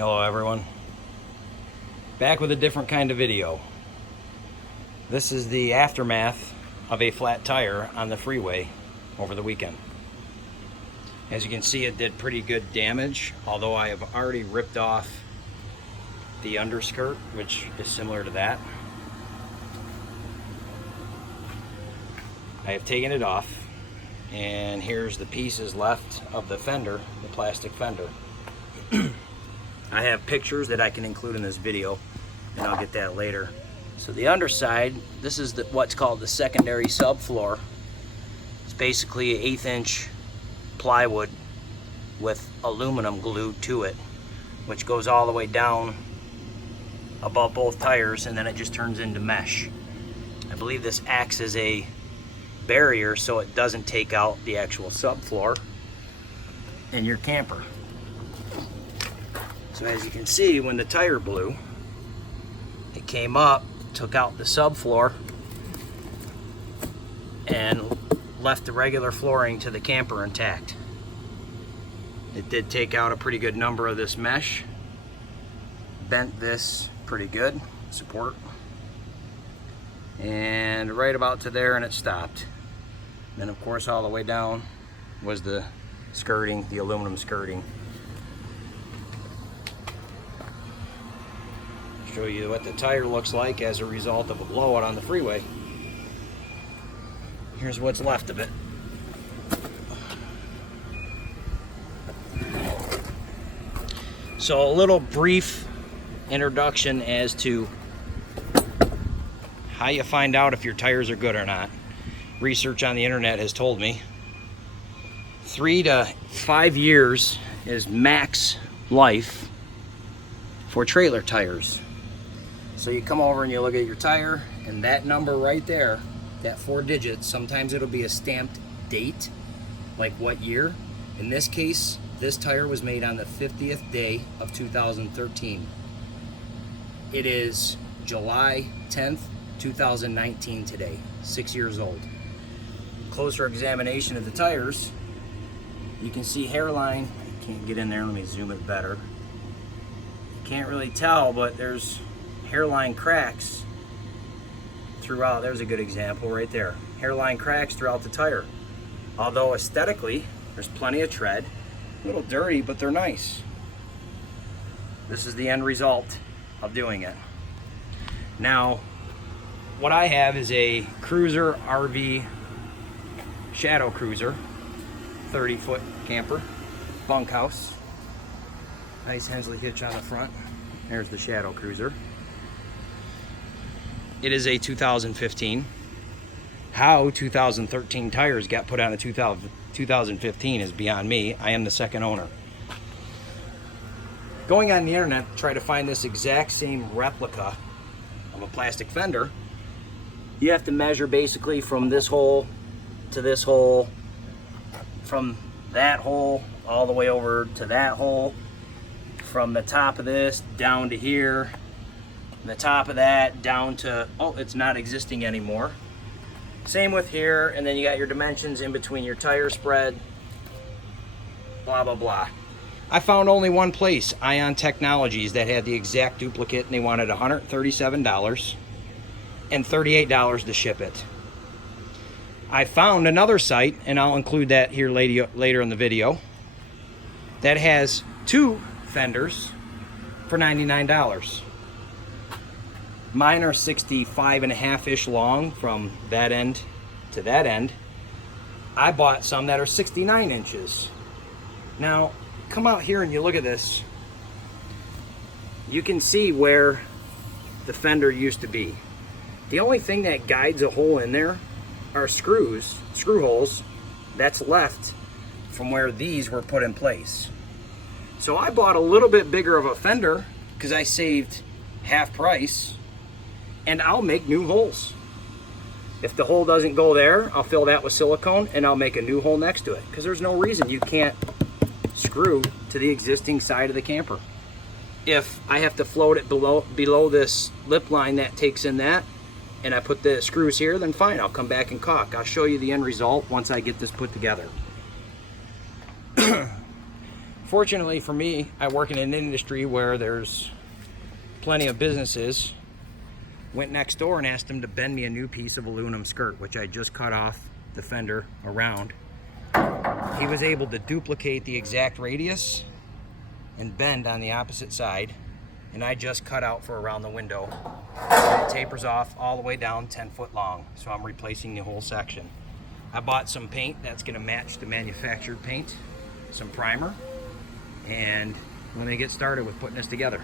Hello everyone, back with a different kind of video. This is the aftermath of a flat tire on the freeway over the weekend. As you can see, it did pretty good damage, although I have already ripped off the underskirt, which is similar to that. I have taken it off, and here's the pieces left of the fender, the plastic fender. I have pictures that I can include in this video, and I'll get that later. So the underside, this is what's called the secondary subfloor. It's basically an 1/8 inch plywood with aluminum glued to it, which goes all the way down above both tires, and then it just turns into mesh. I believe this acts as a barrier so it doesn't take out the actual subfloor in your camper. So as you can see, when the tire blew, it came up, took out the subfloor, and left the regular flooring to the camper intact. It did take out a pretty good number of this mesh, bent this pretty good, support, and right about to there, and it stopped. Then of course all the way down was the skirting, the aluminum skirting. Show you what the tire looks like as a result of a blowout on the freeway. Here's what's left of it. So a little brief introduction as to how you find out if your tires are good or not. Research on the internet has told me 3 to 5 years is max life for trailer tires. So you come over and you look at your tire, and that number right there, that 4 digits, sometimes it'll be a stamped date, like what year. In this case, this tire was made on the 50th day of 2013. It is July 10th, 2019 today, 6 years old. Closer examination of the tires, you can see hairline. I can't get in there, let me zoom it better. Can't really tell, but there's hairline cracks throughout. There's a good example right there. Hairline cracks throughout the tire. Although aesthetically, there's plenty of tread. A little dirty, but they're nice. This is the end result of doing it. Now, what I have is a cruiser RV shadow cruiser, 30-foot camper, bunkhouse. Nice Hensley hitch on the front. There's the shadow cruiser. It is a 2015. How 2013 tires got put on a 2015 is beyond me. I am the second owner. Going on the internet to try to find this exact same replica of a plastic fender, you have to measure basically from this hole to this hole, from that hole all the way over to that hole, from the top of this down to here, the top of that down to, oh, it's not existing anymore. Same with here, and then you got your dimensions in between your tire spread, blah, blah, blah. I found only one place, Ion Technologies, that had the exact duplicate, and they wanted $137 and $38 to ship it. I found another site, and I'll include that here later in the video, that has 2 fenders for $99. Mine are 65.5-ish long from that end to that end. I bought some that are 69 inches. Now, come out here and you look at this. You can see where the fender used to be. The only thing that guides a hole in there are screw holes that's left from where these were put in place. So I bought a little bit bigger of a fender because I saved half price, and I'll make new holes. If the hole doesn't go there, I'll fill that with silicone and I'll make a new hole next to it, because there's no reason you can't screw to the existing side of the camper. If I have to float it below this lip line that takes in that, and I put the screws here, then fine, I'll come back and caulk. I'll show you the end result once I get this put together. Fortunately for me, I work in an industry where there's plenty of businesses. Went next door and asked him to bend me a new piece of aluminum skirt, which I just cut off the fender around. He was able to duplicate the exact radius and bend on the opposite side, and I just cut out for around the window. And it tapers off all the way down 10 foot long, so I'm replacing the whole section. I bought some paint that's going to match the manufactured paint, some primer, and we're going to get started with putting this together.